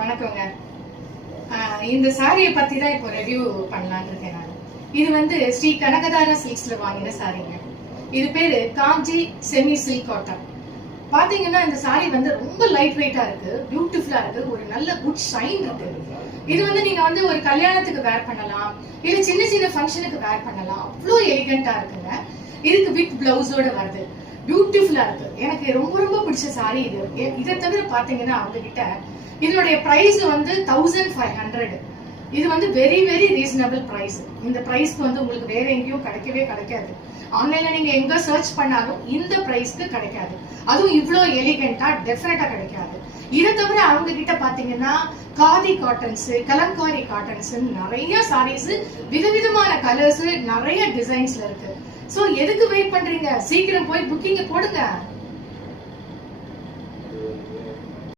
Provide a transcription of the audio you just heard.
வணக்கங்க. இந்த சாரியை பத்தி தான் இப்போ ரிவ்யூ பண்ணலான்னு இருக்கேன் நான். இது வந்து ஸ்ரீ கனகதாரா சில்க்ஸ்ல வாங்கின சாரிங்க. இது பேரு காஞ்சி செமி சில்க் காட்டன். பாத்தீங்கன்னா இந்த சாரி வந்து ரொம்ப லைட் வெயிட்டா இருக்கு, பியூட்டிஃபுல்லா இருக்கு, ஒரு நல்ல குட் ஷைன் இருக்கு. இது வந்து நீங்க வந்து ஒரு கல்யாணத்துக்கு வேர் பண்ணலாம், இல்ல சின்ன சின்ன ஃபங்க்ஷனுக்கு வேர் பண்ணலாம். அவ்வளோ எலிகண்டா இருக்குங்க. இதுக்கு வித் பிளவுஸோட வருது, பியூட்டிஃபுல்லா இருக்கு. எனக்கு ரொம்ப ரொம்ப பிடிச்ச சாரி இது. இதை தவிர பாத்தீங்கன்னா அவங்க கிட்ட இதனுடைய பிரைஸ் வந்து 1500. இது வந்து வெரி வெரி ரீசனபிள் பிரைஸ். இந்த பிரைஸ்க்கு வந்து உங்களுக்கு வேற எங்கேயும் கிடைக்கவே கிடைக்காது. ஆன்லைன்ல நீங்க எங்க சர்ச் பண்ணாலும் இந்த பிரைஸ்க்கு கிடைக்காது. அதுவும் இவ்வளோ எலிகண்டா டெஃபினட்டா கிடைக்காது. இதை தவிர அவங்க கிட்ட பாத்தீங்கன்னா காதி காட்டன்ஸ், கலம்காரி காட்டன்ஸ், நிறைய சாரீஸ், விதவிதமான கலர்ஸ், நிறைய டிசைன்ஸ்ல இருக்கு. சோ எதுக்கு வெயிட் பண்றீங்க? சீக்கிரம் போய் புக்கிங் போடுங்க.